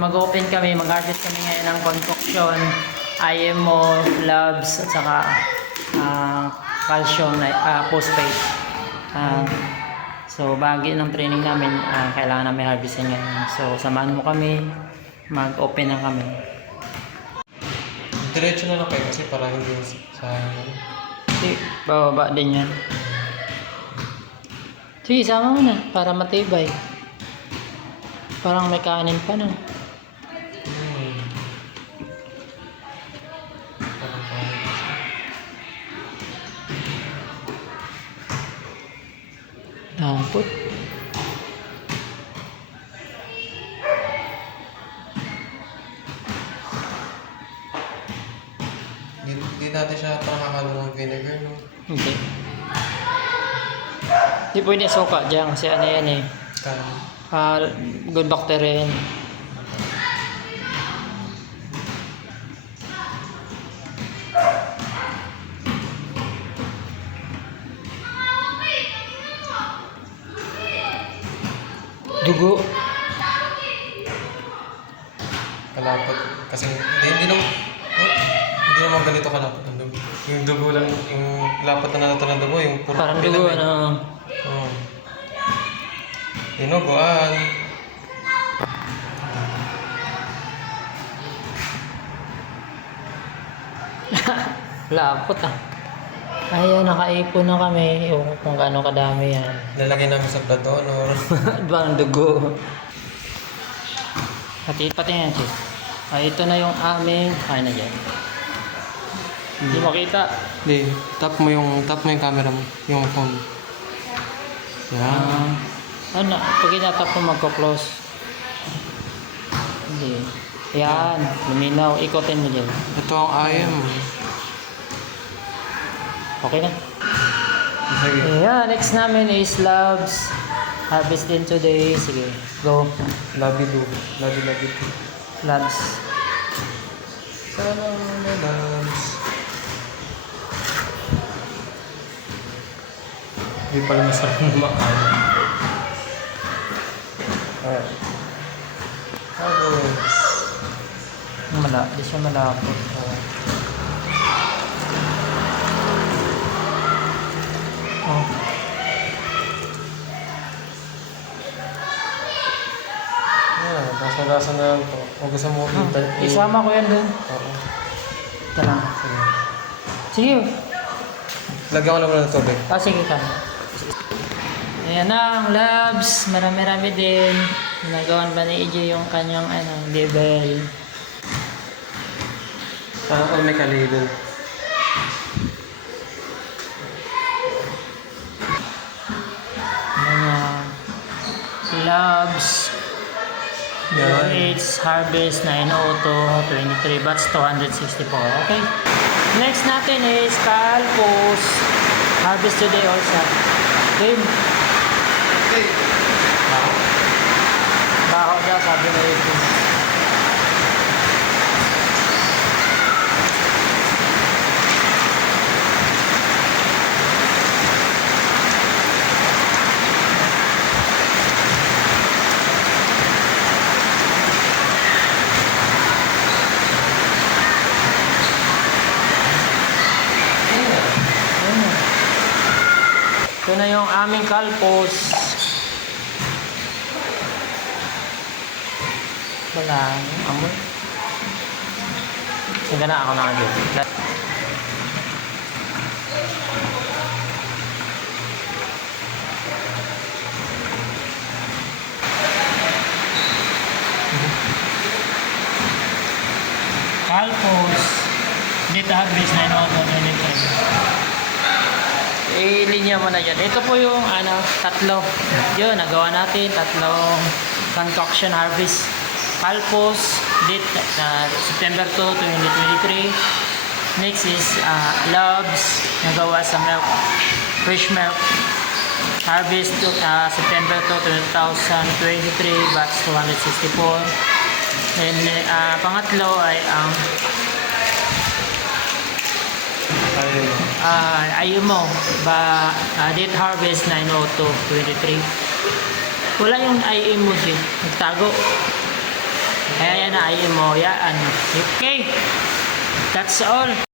mag-open kami, mag-harvest kami ngayon ng concoction, IMO, labs, at saka calcium phosphate. So bahagi ng training namin, kailangan namin harvestin ngayon. So samahan mo kami, mag-open na kami. Diretso na lang kayo kasi para hindi sa... Sige, bababa din yan. Sige, sama mo na para matibay. Parang may kanin pa na. Dampot. Hindi natin siya parang ng vinegar, no? Hindi. Hindi pwede suka dyan kasi ano yan eh. Good bacteria yan. Dugo. Kalapot. Kasi hindi naman ganito kalapot ng dugo. Yung dugo lang, yung lapot na nato ng dugo, yung puro Parang dugo, ano. Dinuguan. Lapot ah. Ayan, nakaipon na kami. Ewan ko kung gaano kadami yan. Lalagay namin sa blood donor. Ibang dugo. Pati yan, sis. Ito na yung aming... Ay na dyan. Hindi makita. Hindi. Tap mo yung camera mo. Yung phone. Yan. Ano? Pag inatap mo magko-close. Hindi. Yan. Luminaw. Ikotin mo dyan. Ito ang IM. Okay na. Sige. Ayan. Next namin is labs. Harvest din today. Sige. Go. Labi. Labs. Sana na labs. Hindi pala masarap na makain. Alright. Harvest. Di siya malapot. Oh. Yan. Gasa na lang ito. Kung gusto mo Isama ko yan dun. Oo. Ito lang. Sige. Lagyan ko naman ng tubig. Sige ka. Ayan na ang labs. Marami-rami din. Nagawan ba ni EJ yung kanyang label? Parang kung may kalibel. Ayan. Labs. It's harvest 902 23 batch 264. Okay. Next natin is Calpos. Harvest today also. Game. Okay. Baho daw sabi na yun. Ito na yung aming Calpos. Wala. Amoy. Sige na ako nakagod. Calpos. Dito harvest 902 ilinya mo na dyan. Ito po yung tatlo. Yun, nagawa natin. Tatlong concoction harvest. Calpos, date September 2, 2023. Next is labs, nagawa sa milk, fresh milk. Harvest September 2, 2023, batch 264. And pangatlo ay ang IMO date harvest 902-23. Wala yung IMO din, nagtago. Kaya yan na, ayun mo, yan. Okay. That's all.